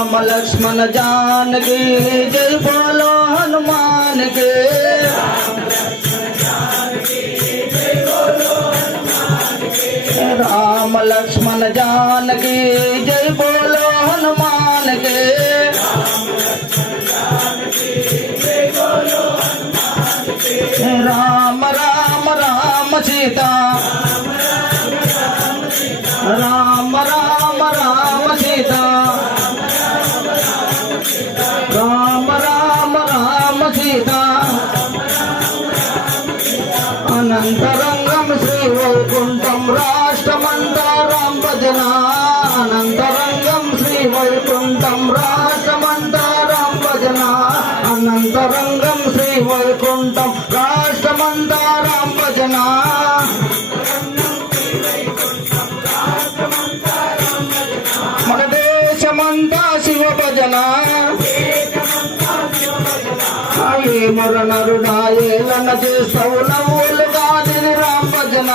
રામ લક્ષ્મણ જાનકી, જય બોલો હનુમાન કે રામ લક્ષ્મણ જાનકી, જય બોલો હનુમાન કે રામ રામ રામ સીતા. રામ సీతా. అనంతరంగం శ్రీ వైకుంఠం రాష్ట్రమంతా రామ భజన. అనంతరంగం శ్రీ వైకుంఠం రాష్ట్రమంతా రామ భజన. అనంతరంగం శ్రీ వైకుంఠం రాష్ట్రమంతా రామ ఏ మరణరుడా ఏలన చేస్తావు నవ్వులు కాదని రామ భజన.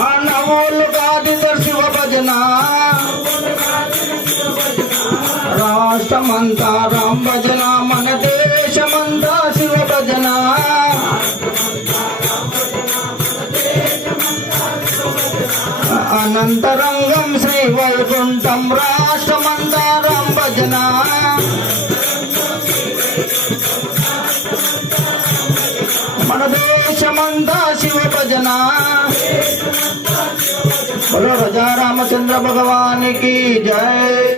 ఆ నవ్వులు శివ భజన. రాష్ట్రమంతా రామ భజన. మన దేవ అనంతరంగం శ్రీ వైకుంఠం రాష్ట్రమంతారం భజన. మన దేశమంతా శివ భజన. బలో రామచంద్ర భగవానికి జయ